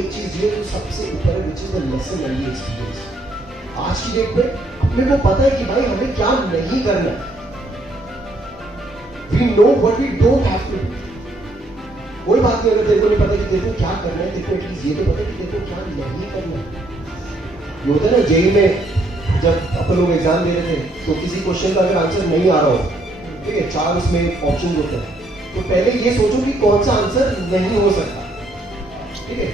एक चीज ये जो सबसे ऊपर है, which is the lesson and the experience. आज की डेट में अपने को पता है कि भाई हमें क्या नहीं करना है। We know what we don't have to do. कोई बात नहीं अगर तेरे को नहीं पता कि तेरे को क्या करना है, तेरे को एटलीस्ट ये तो पता है कि तेरे को क्या नहीं करना है। ये होता है ना जेई में जब अपन लोग एग्जाम दे रहे थे तो किसी क्वेश्चन का अगर आंसर नहीं आ रहा हो, ठीक है, 4 उसमें ऑप्शन होते हैं, तो पहले ये सोचो कि कौन सा आंसर नहीं हो सकता। ठीक है,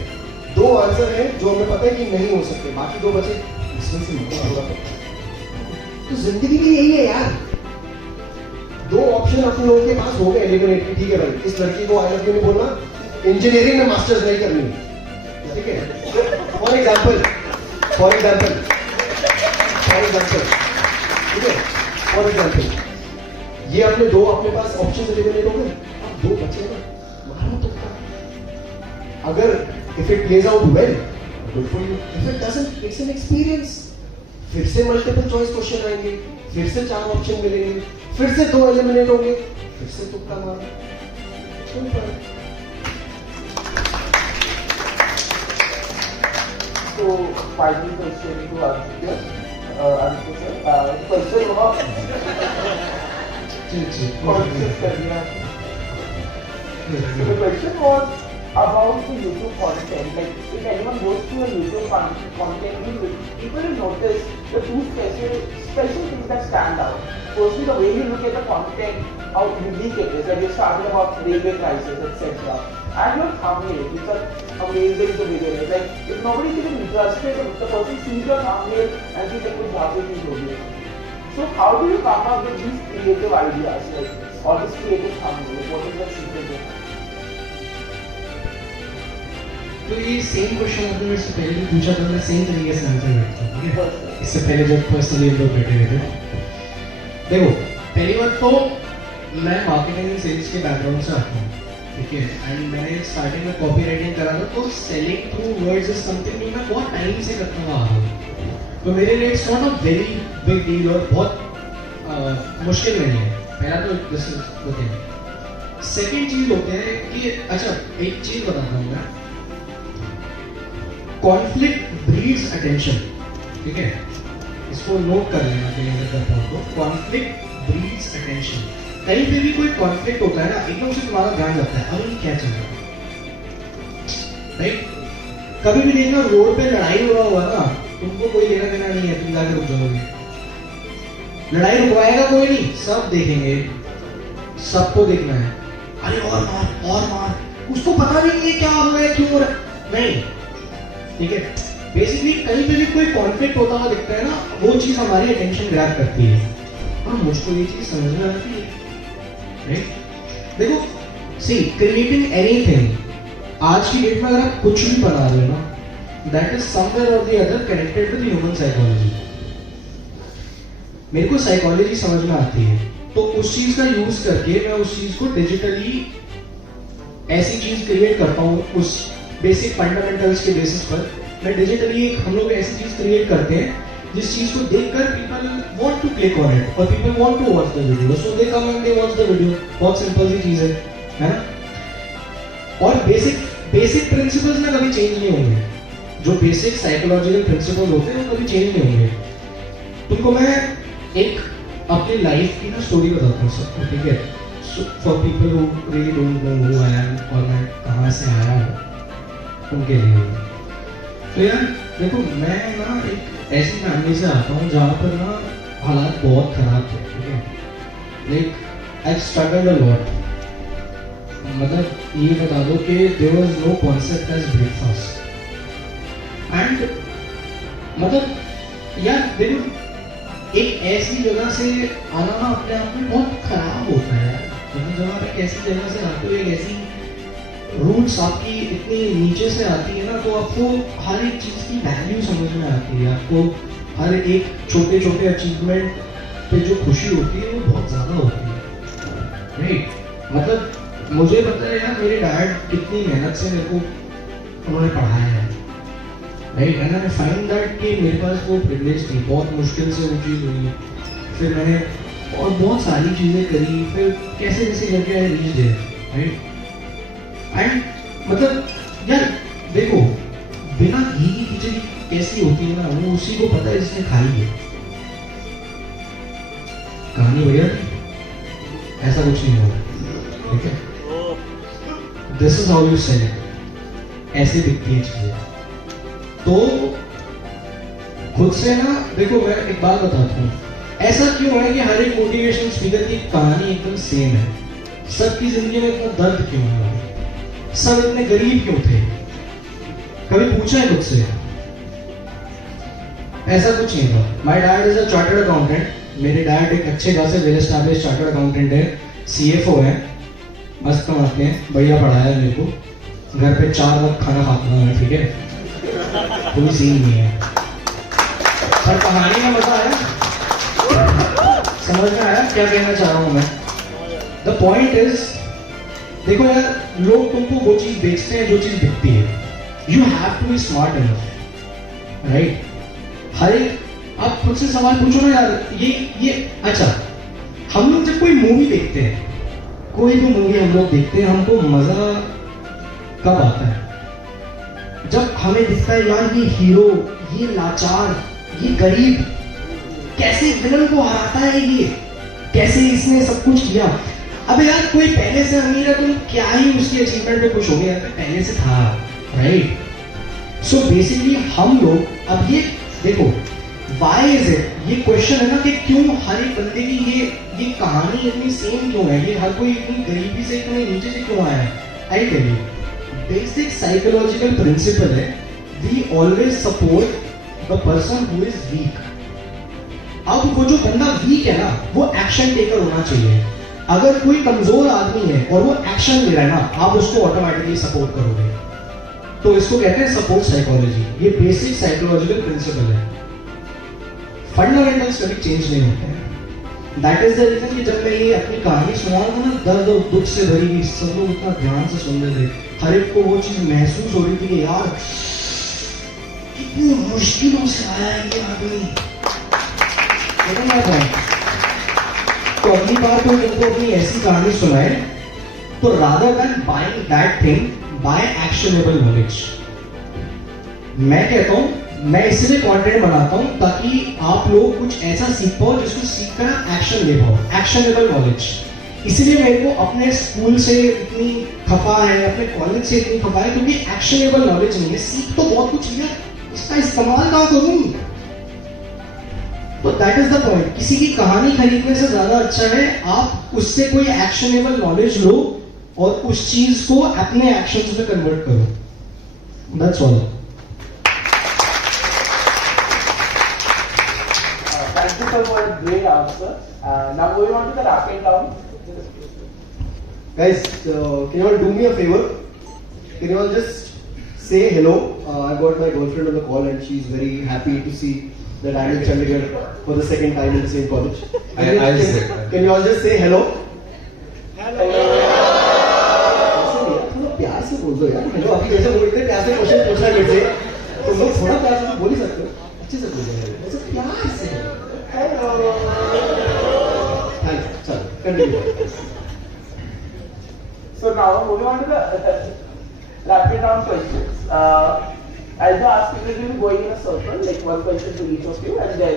2 आंसर है जो हमें पता है कि नहीं हो सकते, बाकी 2 बचे, इसमें से नहीं होगा। तो जिंदगी भी यही है यार, 2 ऑप्शन अपने लोगों के पास हो गए एलिमिनेट। ठीक है भाई, इस लड़की को आई लव यू नहीं बोलना, इंजीनियरिंग में मास्टर्स नहीं करनी, ठीक है, फॉर एग्जाम्पल, ठीक है, फॉर एग्जाम्पल ये अपने 2 अपने पास ऑप्शन एलिमिनेट हो गए, अब 2 बचे ना, मारो तो अगर if it plays out well good for you, if it doesn't it's an experience. फिर से मल्टीपल चॉइस क्वेश्चन आएंगे, फिर से 4 ऑप्शन मिलेंगे, फिर से 2 एलिमिनेट होंगे, फिर से तुक्का मारो। So final question to Aditya. Aditya sir, question was conscious career. So the question was about the YouTube content. Like if anyone goes to a YouTube content, people will notice the 2 special things that stand out. Firstly, the way you look at the content, how unique it is. Like you started about railway prices, etc. And your thumbnail, it's an amazing to begin with. Like if nobody is even interested, the person sees your thumbnail and sees like कुछ ज़्यादा चीज़ हो गई. So how do you come up with these creative ideas, like or this creative thumbnail? What is the secret behind? तो ये same question आपने मेरे से पहले भी पूछा था, मैं सेम तरीके से आंसर करता हूँ, ठीक है। इससे पहले जब पर्सनली हम लोग बैठे हुए थे, देखो पहली बात तो मैं मार्केटिंग एंड सेल्स के बैकग्राउंड से आता हूँ, ठीक है, एंड मैंने स्टार्टिंग में कॉपी राइटिंग करा था, तो selling through words is something जो मैं बहुत टाइम से करता हुआ आ रहा हूँ, तो मेरे लिए it's not a very big deal और बहुत मुश्किल नहीं है। पहला तो this is the thing. Second चीज होते हैं कि अच्छा एक चीज बताता हूँ मैं, कॉन्फ्लिक्ट ब्रीड्स अटेंशन, ठीक है, इसको नोट कर लेना के लिए करता हूँ तो कॉन्फ्लिक्ट ब्रीड्स अटेंशन। कहीं पे भी कोई कॉन्फ्लिक्ट होता है ना, एकदम से तुम्हारा ध्यान जाता है अरे क्या चल रहा है, राइट। कभी भी देखना रोड पे लड़ाई हो रहा होगा ना, तुमको कोई लेना देना नहीं है, तुम जाके रुक जाओगे, लड़ाई रुकवाएगा कोई नहीं, सब देखेंगे, सबको देखना है, अरे और मार, उसको पता नहीं है क्या हो रहा है, क्यों हो रहा है, नहीं, ठीक है। बेसिकली कहीं पे भी कोई कॉन्फ्लिक्ट होता हुआ दिखता है ना, वो चीज हमारी अटेंशन ग्रैब करती है, हाँ मुझको ये चीज समझ में आती है, राइट। देखो सी क्रिएटिंग एनीथिंग, आज की डेट में अगर आप कुछ भी बना रहे हो ना, दैट इज समवेयर और the other connected with human psychology. मेरे को साइकोलॉजी समझ में आती है, तो उस चीज का यूज करके मैं उस चीज को डिजिटली ऐसी चीज क्रिएट करता हूँ, उस बेसिक फंडामेंटल्स के बेसिस पर मैं डिजिटली एक हम लोग ऐसी चीज क्रिएट करते हैं जिस चीज को देखकर people want to click on it और people want to watch the video, so they come and they watch the video. बहुत सिंपल सी चीज है ना। और बेसिक प्रिंसिपल्स ना कभी चेंज नहीं होंगे, जो बेसिक साइकोलॉजिकल प्रिंसिपल्स होते हैं वो कभी चेंज नहीं होंगे। तुमको मैं एक अपनी लाइफ की ना स्टोरी बताता हूँ सबको, ठीक है, for people who really don't know who I am और मैं कहाँ से आया हूँ उनके लिए। तो यार देखो मैं ना एक ऐसी फैमिली से आता हूँ जहाँ पर ना हालात बहुत खराब थे, ठीक है, like I struggled a lot. मतलब ये बता दो कि there was no concept as breakfast and मतलब यार देखो एक ऐसी जगह से आना ना अपने आप में बहुत खराब होता है यार। मतलब जब आप एक ऐसी जगह से आते हो, एक ऐसी रूट्स आपकी इतनी नीचे से आती है ना, तो आपको हर एक चीज़ की वैल्यू समझ में आती है, आपको हर एक छोटे छोटे अचीवमेंट पे जो खुशी होती है वो बहुत ज़्यादा होती है, राइट। मतलब मुझे पता है यार मेरे डैड कितनी मेहनत से मेरे को उन्होंने पढ़ाया है, right, and I find that कि मेरे पास वो प्रिविलेज थी, बहुत मुश्किल से वो चीज़ हुई, फिर मैंने और बहुत सारी चीज़ें करी, फिर कैसे कैसे करके I reach there, right. And मतलब यार देखो ऐसी होती है ना, वो उसी को पता है जिसने खाई है। कहानी भैया ऐसा कुछ नहीं होगा, ठीक है? This is how you sell it, ऐसे दिखती है चीजें। तो खुद से ना देखो, मैं एक बात बताता हूँ, ऐसा क्यों है कि हर एक मोटिवेशनल स्पीकर की कहानी एकदम सेम है? सबकी जिंदगी में इतना दर्द क्यों है? सब इतने गरीब क्यों थे? कभी पूछा है खुद से? ऐसा कुछ नहीं था। My dad is a chartered accountant. मेरे डैड एक अच्छे खासे वेल एस्टैब्लिश चार्टर्ड अकाउंटेंट है, CFO है, मस्त कमाते हैं, बढ़िया पढ़ाया मेरे को। घर पे 4 वक्त खाना खाता हूँ मैं, ठीक है? कोई सीन नहीं है, पर कहानी में मजा आया? समझ में आया क्या कहना चाह रहा हूँ मैं? द पॉइंट इज, देखो यार, लोग तुमको वो चीज बेचते हैं जो चीज दिखती है। You have to be smart enough, right? हर एक, आप खुद से सवाल पूछो ना यार, ये अच्छा, हम लोग जब कोई मूवी देखते हैं, कोई भी मूवी हम लोग देखते हैं, हमको मजा कब आता है? जब हमें दिखता है यार ये हीरो, ये लाचार, ये गरीब कैसे विलन को हराता है, ये कैसे इसने सब कुछ किया। अबे यार, कोई पहले से अमीर है, तुम क्या ही उसकी अचीवमेंट पे खुश हो गए? पहले से था, राइट? सो बेसिकली हम लोग, अब ये देखो, व्हाई इज इट, ये क्वेश्चन है ना कि क्यों हर एक बंदे की ये कहानी इतनी सेम क्यों है? ये हर कोई इतनी गरीबी से, इतने नीचे से क्यों आया है? I tell you, basic psychological principle है, we always support the person who is weak. अब वो जो बंदा वीक है ना, वो एक्शन टेकर होना चाहिए। अगर कोई कमजोर आदमी है और वो एक्शन ले रहा है ना, आप उसको ऑटोमेटिकली सपोर्ट करोगे। तो इसको कहते हैं सपोर्ट साइकोलॉजी। ये बेसिक साइकोलॉजिकल प्रिंसिपल है, फंडामेंटल्स कभी चेंज नहीं होते हैं। दैट इज द रीजन कि जब मैं ये अपनी कहानी सुना रहा था ना, दर्द और दुख से भरी हुई, सब लोग इतना ध्यान से सुन रहे थे, हर एक को वो चीज महसूस हो रही थी कि यार कितनी मुश्किलों से आया है ये आदमी। तो अगली बार कोई तुमको अपनी ऐसी कहानी सुनाए, तो rather than buying that thing, buy actionable knowledge. मैं कहता हूं, मैं इसलिए कंटेंट बनाता हूं ताकि आप लोग कुछ ऐसा सीख पाओ जिसको सीखकर एक्शन ले पाओ, एक्शनेबल नॉलेज। इसलिए मेरे को अपने स्कूल से इतनी खफा है, अपने कॉलेज से इतनी खफा है, क्योंकि एक्शनेबल नॉलेज नहीं है। सीख तो बहुत कुछ लिया, इसका इस्तेमाल कहाँ करूं? तो दैट इज द पॉइंट। किसी की कहानी खरीदने से ज्यादा अच्छा है आप उससे कोई एक्शनेबल नॉलेज लो और उस चीज को अपने एक्शंस में कन्वर्ट करो। That's all. Thank you for a great answer. Now moving on to the rapid round. Guys, can you all do me a favor? Can you all just say hello? I got my girlfriend on the call and she's very happy to see that I'm in Chandigarh for the second time in the same college. Can you all just say hello? Hello. थोड़ा प्यार से बोल दो यार। Hello, अभी जैसे बोल रहे प्यार से क्वेश्चन पूछना मेरे से, तो लोग थोड़ा प्यार से बोल ही सकते हो, अच्छे से बोल रहे हैं, प्यार से। हेलो। थैंक्स। चलो continue. So now moving on to the rapid round questions. As the ask people will be going in a circle, like one question to each of you, and then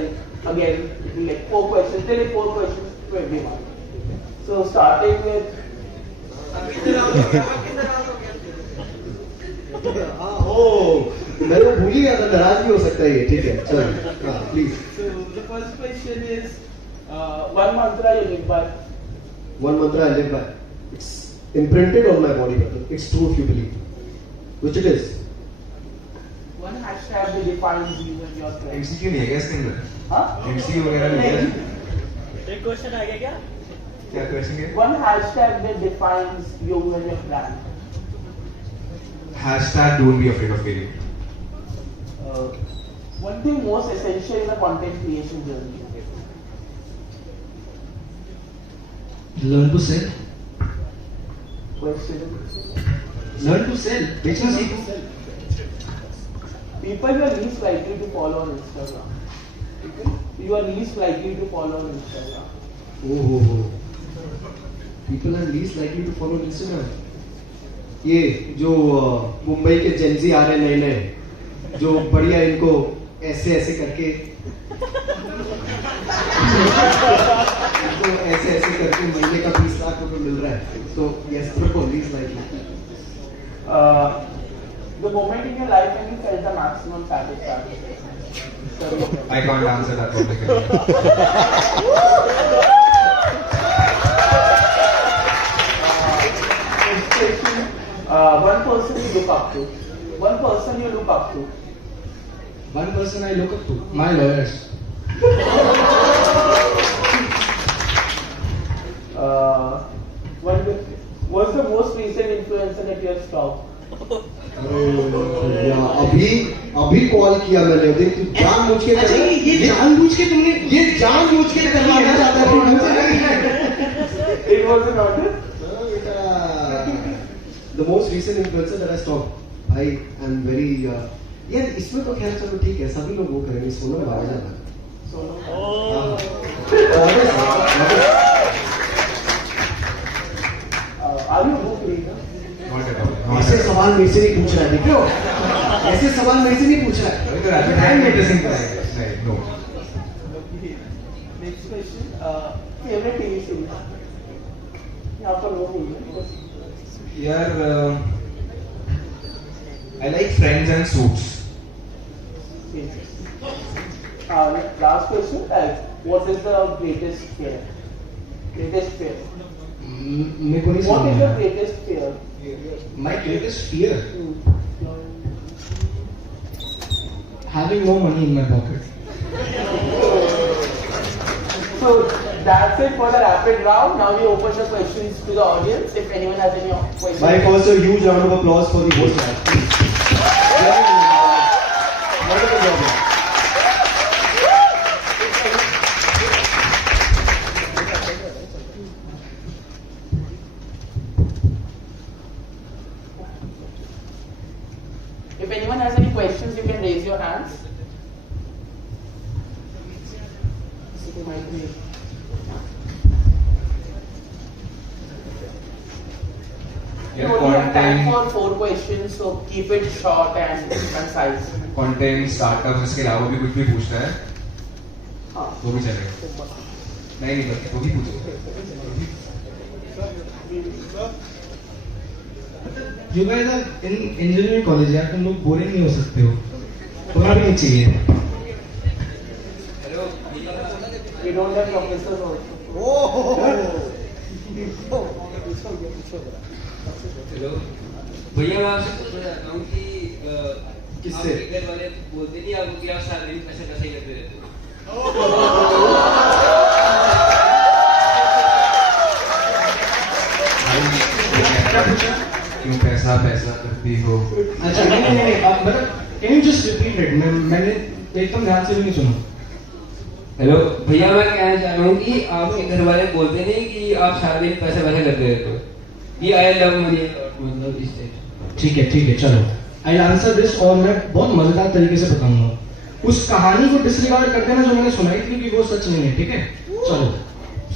again it will be like 4 questions, then 4 questions to everyone. So starting with. मैं तो भूल ही गया था, नाराज भी हो सकता है ये, ठीक है चलो please. So the first question is one mantra you live by. One mantra I live by. It's imprinted on my body, brother. It's true if you believe. Which it is? One hashtag that defines you and your friends. MCQ नहीं है क्या इसके अंदर? हाँ? MCQ वगैरह नहीं है? एक क्वेश्चन आ गया क्या? क्या क्वेश्चन है? One hashtag that defines you and your brand. Hashtag don't be afraid of failure. One thing most essential in a content creation journey. Learn to sell. Question. Learn to sell. बेचना सीखो। People you are least likely to follow on Instagram. People you are least likely to follow on Instagram. Oh. People are least likely to follow Instagram. ये जो मुंबई के Gen Z आ रहे नए नए, जो बढ़िया इनको ऐसे ऐसे करके तो ऐसे ऐसे करके महीने का 20 लाख रुपए मिल रहा है, तो yes please like The moment in your life when you felt the maximum satisfaction. I can't answer that publicly. Next question. One person you look up to. One person you look up to. One person I look up to, my lawyers. What's the most recent influencer that you have stalked? अभी call किया मैंने, देख तू जानबूझ के अच्छा ये जानबूझ के तुमने ये जानबूझ के करवाना चाहता है। It was an order. The most recent influencer that I stalked, I am very यार इसमें तो खैर चलो ठीक है, सभी लोग वो करेंगे, सोनम बाबा Are you a book reader? Not at all. Not ऐसे at all. सवाल मेरे से नहीं पूछ रहा है, देखो ऐसे सवाल मेरे से नहीं पूछ रहा है। अभी तो advertising noticing करेगा। नहीं, no. Next question. Favorite TV series? यहाँ पर वो नहीं है. यार, I like Friends and Suits. Last question. What is the greatest fear? Greatest fear. मेरे को नहीं What is समझ your में greatest fear? My greatest fear, having no money in my pocket. So that's it for the rapid round. Now we open the questions to the audience. If anyone has any questions. My first a huge round of applause for the host. Wonderful job. If anyone has any questions, you can raise your hands. You Yeah, only have time content, for 4 questions, so keep it short and concise. content, startups, इसके अलावा भी कुछ भी पूछना है, हाँ. वो भी चलेगा। नहीं करते, वो भी पूछो। You guys are in engineering college यार, तुम लोग बोरिंग नहीं हो सकते हो, होना भी नहीं चाहिए। We don't have professors also. Hello भैया, मैं आपसे पूछना चाहता हूँ कि किससे? आपके घर वाले बोलते नहीं आपको कि आप सारे दिन पैसे ही करते रहते हो? क्यों पैसा पैसा करती हो? अच्छा नहीं, मतलब can you just repeat it? मैंने एकदम ध्यान से भी नहीं सुना। हेलो भैया, मैं कहना चाह रहा हूँ कि आपके घर वाले बोलते नहीं कि आप सारा दिन पैसे करते रहते हो, कि आई लव मनी, मतलब इस टाइप। ठीक है चलो, आई आंसर दिस और मैं बहुत मजेदार तरीके से बताऊंगा। उस कहानी को डिसरिगार्ड कर देना जो मैंने सुनाई थी, क्योंकि वो सच नहीं है, ठीक है? चलो,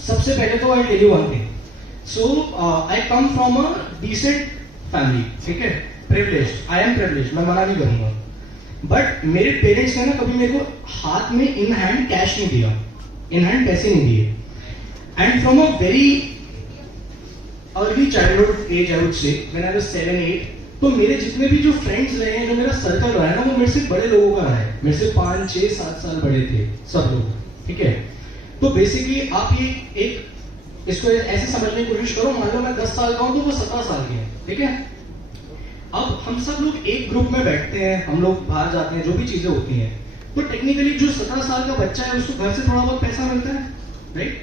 सबसे पहले तो I tell you one thing. So I come from a decent family, ठीक है? प्रिविलेज्ड, आई एम प्रिविलेज्ड, मैं मना नहीं करूंगा। बट मेरे पेरेंट्स ने ना कभी मेरे को हाथ में इन हैंड कैश नहीं दिया, इन हैंड पैसे नहीं दिए। And from a very early childhood age, I would say when I was 7-8, तो मेरे जितने भी जो फ्रेंड्स रहे हैं, जो मेरा सर्कल रहा है ना, वो मेरे से बड़े लोगों का रहा है। मेरे से 5, 6, 7 साल बड़े थे सब लोग, ठीक है? तो बेसिकली आप ये एक इसको ऐसे समझने की कोशिश करो, मान लो मैं 10 साल का हूं तो वो 17 साल के हैं, ठीक है? अब हम सब लोग एक ग्रुप में बैठते हैं, हम लोग बाहर जाते हैं, जो भी चीजें होती हैं, तो टेक्निकली जो 17 साल का बच्चा है उसको घर से थोड़ा बहुत पैसा मिलता है, राइट?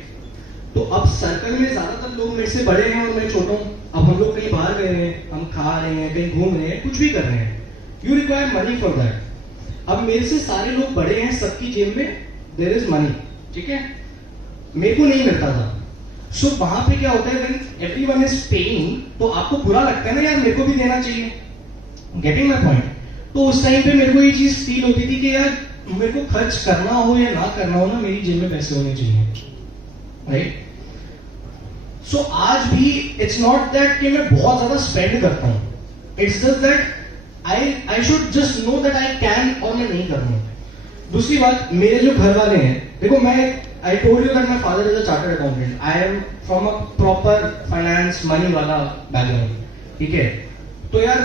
तो अब सर्कल में ज्यादातर लोग मेरे से बड़े हैं और मैं छोटा हूं। अब हम लोग कहीं बाहर गए हैं, हम खा रहे हैं, कहीं घूम रहे हैं, कुछ भी कर रहे हैं, you require money for that. अब मेरे से सारे लोग बड़े हैं, सबकी जेब में देयर इज मनी, ठीक है? मेरे को नहीं मिलता था। सो वहां पे क्या होता है, व्हेन एवरीवन इज पेइंग, तो आपको बुरा लगता है ना, यार मेरे को भी देना चाहिए। Getting my point? तो उस टाइम पे मेरे को ये चीज फील होती थी कि यार मेरे को खर्च करना हो या ना करना हो ना, मेरी जेब में पैसे होने चाहिए, राइट? सो आज भी इट्स नॉट दैट कि मैं बहुत ज्यादा स्पेंड करता हूं, it's just that I should just know that I can, और मैं नहीं कर रहा हूं। दूसरी बात, मेरे जो घर वाले हैं, देखो मैं I told you that my father is a chartered accountant, I am from a proper finance money वाला बैकग्राउंड, ठीक है? तो यार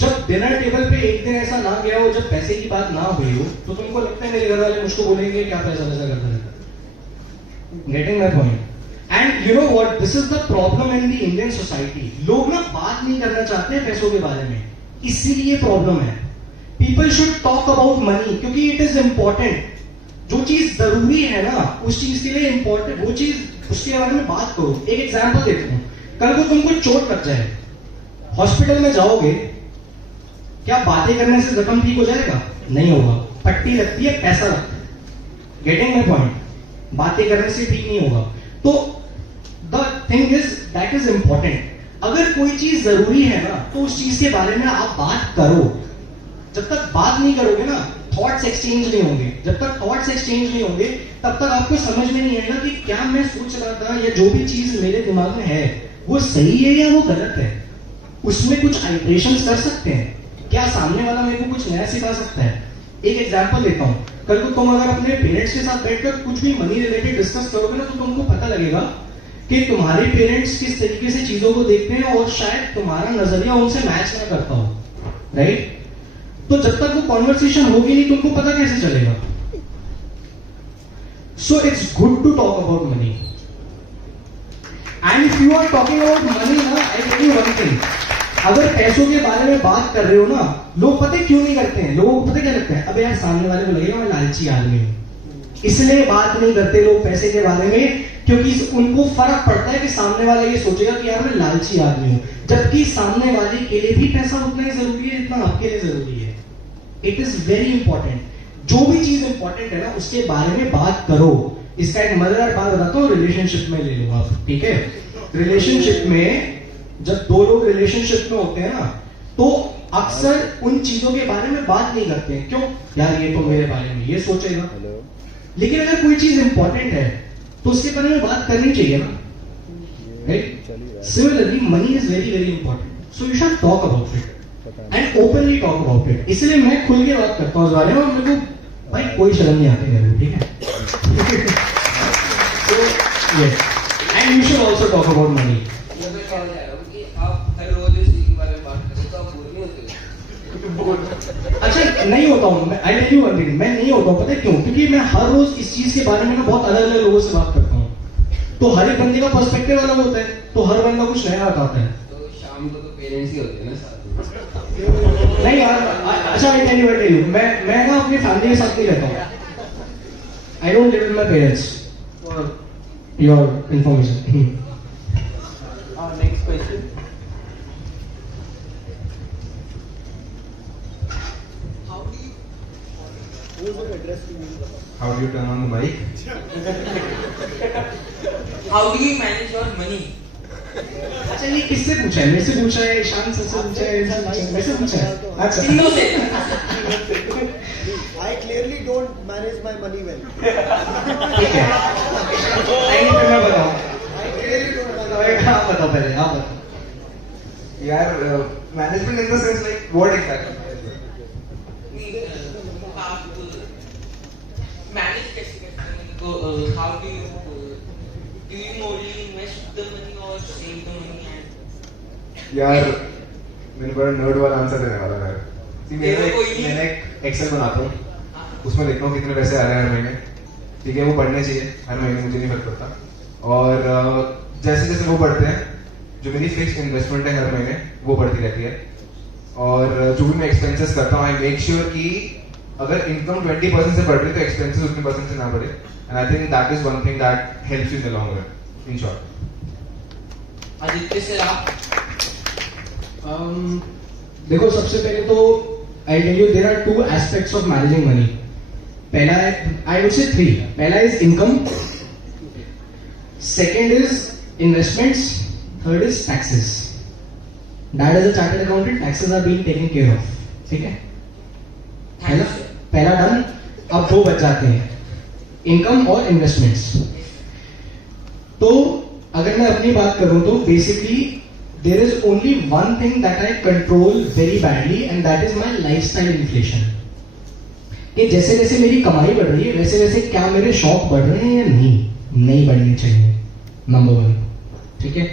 जब डिनर टेबल पे एक दिन ऐसा ना गया हो जब पैसे की बात ना हुई हो, तो तुमको लगता है मेरे घर वाले मुझको बोलेंगे क्या पैसा पैसा करता रहता? Getting my point? And you know what, this is the problem in the Indian society. लोग ना बात नहीं करना चाहते हैं पैसों के बारे में, इसीलिए प्रॉब्लम है। People should talk about money, क्योंकि इट इज इंपॉर्टेंट। जो चीज जरूरी है ना, उस चीज के लिए इंपॉर्टेंट, वो चीज उसके बारे में बात करो। एक एग्जांपल देता हूं, कल को तुमको चोट लग जाए, हॉस्पिटल में जाओगे, क्या बातें करने से जख्म ठीक हो जाएगा? नहीं होगा। पट्टी लगती है, पैसा लगता है। Getting my point? बातें करने से ठीक नहीं होगा। तो the thing is that is important. अगर कोई चीज जरूरी है ना, तो उस चीज के बारे में आप बात करो। जब तक बात नहीं करोगे ना, थॉट्स एक्सचेंज नहीं होंगे। जब तक थॉट्स एक्सचेंज नहीं होंगे, तब तक आपको समझ में नहीं आएगा कि क्या मैं सोच रहा था या जो भी चीज मेरे दिमाग में है वो सही है या वो गलत है। उसमें कुछ आइट्रेशंस कर सकते हैं। क्या सामने वाला मेरे को कुछ नया सिखा सकता है? एक एग्जांपल देता हूं, कल को तुम अगर अपने पेरेंट्स के साथ बैठकर कुछ भी मनी रिलेटेड डिस्कस करोगे ना, तो तुमको पता लगेगा कि तुम्हारे पेरेंट्स किस तरीके से चीजों को देखते हैं और शायद तुम्हारा नजरिया उनसे मैच ना करता हो, राइट? तो जब तक वो कॉन्वर्सेशन होगी नहीं, तुमको पता कैसे चलेगा? So it's good to talk about money. And if you are talking about money ना, I tell you one thing, अगर पैसों के बारे में बात कर रहे हो ना, लोग पता है क्यों नहीं करते हैं? लोगों को पता क्या लगता है, अबे यार सामने वाले को लगेगा मैं लालची आदमी हूं, इसलिए बात नहीं करते लोग पैसे के बारे में, क्योंकि उनको फर्क पड़ता है कि सामने वाला ये सोचेगा कि यार मैं लालची आदमी हूं, जबकि सामने वाले के लिए भी पैसा उतना ही जरूरी है जितना आपके लिए जरूरी है। It is very important. जो भी चीज इंपॉर्टेंट है ना, उसके बारे में बात करो। इसका एक मजेदार बात बताता हूँ, रिलेशनशिप में ले लो आप, ठीक है? रिलेशनशिप में जब दो लोग रिलेशनशिप में होते हैं ना, तो अक्सर उन चीजों के बारे में बात नहीं करते हैं। क्यों? यार ये तो मेरे बारे में ये सोचेगा। लेकिन अगर कोई चीज इंपॉर्टेंट है तो उसके बारे में बात करनी चाहिए ना, right? Similarly money is very very important, so you should talk about it and openly talk about it. इसलिए मैं खुल के बात करता हूँ इस बारे में, और मेरे को भाई कोई शर्म नहीं आती मेरे को, ठीक है? And you should also talk about money. अच्छा, नहीं होता हूँ, I tell you one thing, मैं नहीं होता हूँ। पता है क्यों? क्योंकि मैं हर रोज इस चीज के बारे में ना बहुत अलग अलग लोगों से बात करता हूँ, तो हर एक बंदे का पर्सपेक्टिव अलग होता है, तो हर बंदा कुछ नया बताता है। तो शाम को तो पेरेंट्स ही होते हैं ना साथ में। नहीं यार, अच्छा मैं टेल यू, मैं ना अपनी फैमिली के साथ नहीं रहता हूँ। I don't live with my parents, for your information. Next question. How do you turn on the mic? How do you manage your money? अच्छा, ये किससे पूछा है? मेरे से पूछा है, ईशान सर से पूछा है, मेरे से पूछा है? अच्छा, तीनों से। I clearly don't manage my money well. ठीक है। नहीं, फिर मैं बताऊँ। I clearly don't manage. आप बताओ पहले, आप बताओ। यार management in the sense like what exactly? आप मैनेज कैसे करते हैं? तो how do you only invest the money or save the money and यार मैंने बड़ा नर्ड वाला आंसर देने वाला है। See, कोई नहीं। मैंने एक एक्सेल बनाता हूँ, उसमें देखता हूँ कितने पैसे आ रहे हैं हर महीने, ठीक है? वो बढ़ने चाहिए हर महीने, मुझे नहीं फर्क पड़ता। और जैसे जैसे वो बढ़ते हैं, जो मेरी फिक्स इन्वेस्टमेंट है हर महीने, वो बढ़ती रहती है। और जो भी मैं एक्सपेंसेस करता हूँ, आई मेक श्योर कि अगर इनकम 20% से बढ़ रही है तो एक्सपेंसेस उतने परसेंट से ना बढ़े। And I think that is one thing that helps you in the long run, in short. Aditya sir आप देखो, सबसे पहले तो I tell you there are two aspects of managing money. पहला है, आई वुड से थ्री। पहला is income, second is investments, third is taxes. That is a chartered accountant, taxes are being taken care of, ठीक है? पहला done. अब दो बच जाते हैं, इनकम और इन्वेस्टमेंट्स। तो अगर मैं अपनी बात करूं तो basically there is only one thing that I control very badly, and that is my lifestyle inflation. कि जैसे जैसे मेरी कमाई बढ़ रही है वैसे वैसे क्या मेरे शौक बढ़ रहे हैं या नहीं बढ़ने चाहिए, नंबर 1, ठीक है।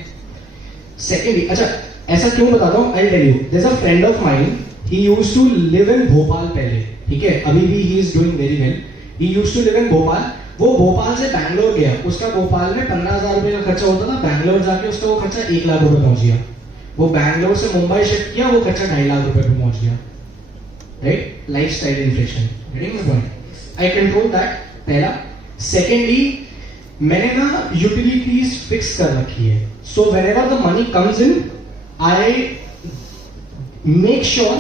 सेकेंडली, अच्छा ऐसा क्यों बताता हूँ, I tell you, there is a friend of mine, he used to live in Bhopal पहले, ठीक है, अभी भी he is doing very well, he used to live in Bhopal. वो भोपाल से बैंगलोर गया, उसका भोपाल में 15,000 रुपए का खर्चा होता था, बैंगलोर जाके उसका वो खर्चा 1 लाख रुपए पहुंच गया। वो बैंगलोर से मुंबई शिफ्ट किया, वो खर्चा 2.5 लाख रुपए पे पहुंच गया, right, lifestyle inflation, getting my point, I control that, पहला। सेकेंडली, मैंने ना यूटिलिटीज फिक्स कर रखी है, so whenever the money comes in I make sure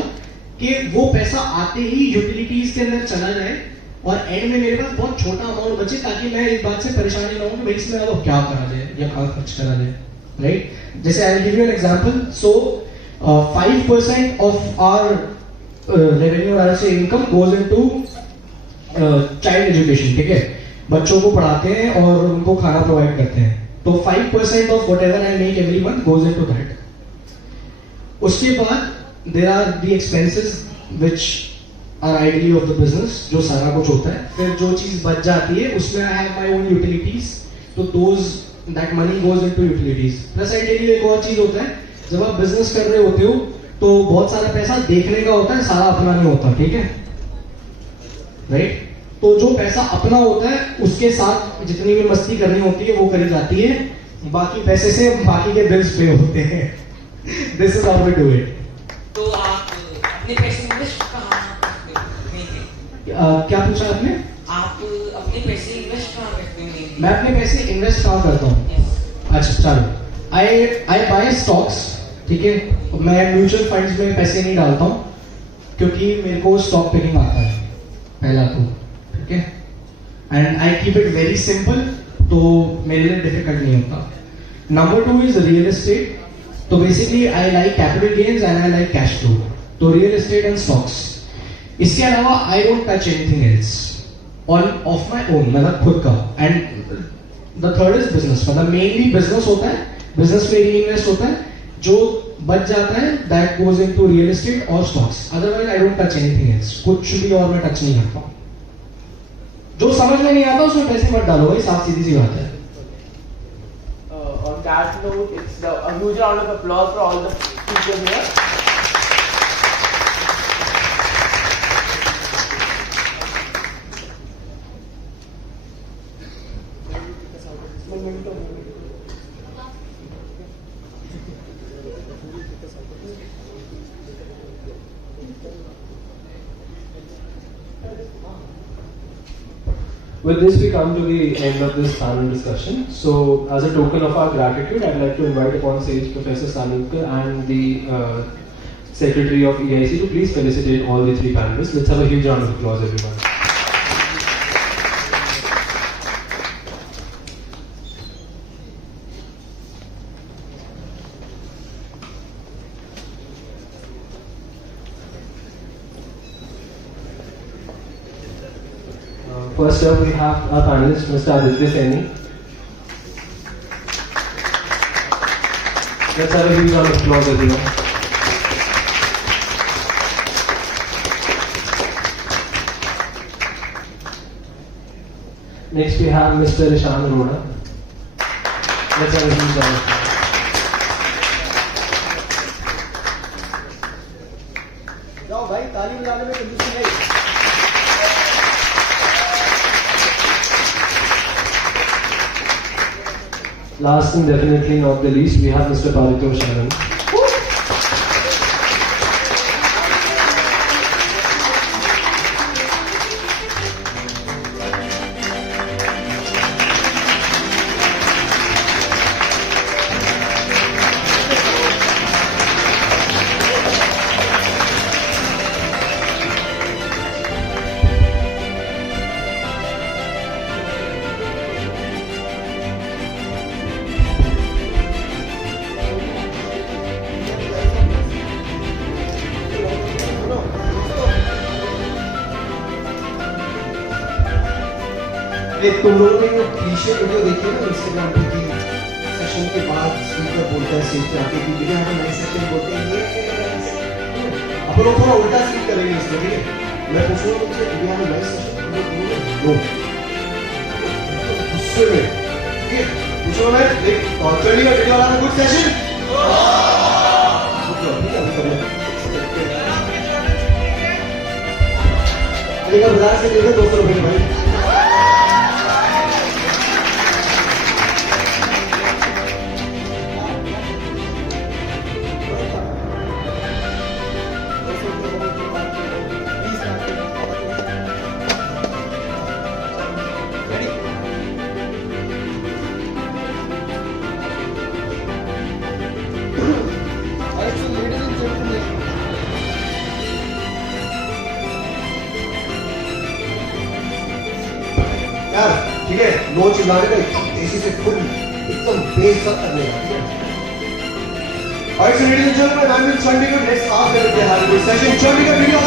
कि वो पैसा आते ही यूटिलिटीज के अंदर चला जाए और एंड में मेरे पास बहुत छोटा अमाउंट बचे, ताकि मैं इस बात से परेशानी ना हो कि भाई इसमें अब क्या करा जाए या कहाँ खर्च करा जाए, राइट। जैसे I give you an example, so 5% of our revenue से income goes into child education, ठीक है, बच्चों को पढ़ाते हैं और उनको खाना प्रोवाइड करते हैं, तो 5% of whatever I make every month goes into that. उसके बाद there are the expenses which are ideally of the business, जो सारा कुछ होता है, फिर जो चीज बच जाती है उसमें I have my own utilities, तो those that money goes into utilities. Plus I tell you एक और चीज होता है, जब आप बिजनेस कर रहे होते हो तो बहुत सारा पैसा देखने का होता है, सारा अपना नहीं होता, ठीक है, राइट। तो जो पैसा अपना होता है उसके साथ जितनी भी मस्ती करनी होती है वो करी जाती है, बाकी पैसे से बाकी के बिल्स पे होते हैं। This is how we do it. तो आप अपने पैसे इन्वेस्ट कहाँ करते हो? क्या पूछा आपने? आप अपने पैसे इन्वेस्ट कहाँ करते हो? मैं अपने पैसे इन्वेस्ट कहाँ करता हूँ? Yes. अच्छा चलो, आई बाय स्टॉक्स, ठीक है, मैं म्यूचुअल फंड्स में पैसे नहीं डालता हूँ क्योंकि मेरे को स्टॉक पिकिंग आता है, पहला तो, ठीक है, and I keep it very simple, तो मेरे लिए डिफिकल्ट नहीं होता। नंबर 2 इज रियल एस्टेट, तो basically I like capital gains and I like cash flow, तो रियल एस्टेट एंड स्टॉक्स। इसके अलावा आई don't touch anything else on off my own, मतलब खुद का। And the third is business, मतलब mainly business होता है, बिजनेस में री इन्वेस्ट होता है, जो बच जाता है that goes into real estate और stocks, otherwise I don't touch anything else, कुछ भी और मैं टच नहीं करता हूं। जो समझ में नहीं आता उसमें पैसे मत डालो भाई, साफ सीधी सी बात है। On that note, it's a huge round of applause for all the speakers here. With this, we come to the end of this panel discussion. So, as a token of our gratitude, I'd like to invite upon stage Professor Sanilkar and the Secretary of EIC to please felicitate all the 3 panelists. Let's have a huge round of applause, everyone. First up, we have our panelist, Mr. Aditya Saini. Let's have a huge round of applause, everyone. Next, we have Mr. Ishan Arora. Let's have a huge round of applause. जाओ भाई, ताली बजाने में कंजूसी नहीं। Last and definitely not the least, we have Mr. Paritosh Anand. तुम लोगों ने वो पीछे वीडियो देखी है ना इंस्टाग्राम पे की सेशन के बाद स्पीकर बोलता है स्टेज पे आके कि भैया हम नए सेशन बोलते हैं ये अपन लोग थोड़ा उल्टा सीट करेंगे इसमें, ठीक है। मैं पूछूंगा तुमसे do you have a nice session? No गुस्से में ठीक है पूछूंगा मैं चलिए did you all have a good session? ठीक है हम कर लेंगे अलीगढ़ बाजार से लेकर 200 रुपए की भाई यार ठीक है नो चिल्लाने का एकदम तेजी से फुल एकदम बेइज्जत करने का ठीक है Alright, so ladies and gentlemen, I'm in Chandigarh. Let's ask them if they have a good session. Chandigarh, video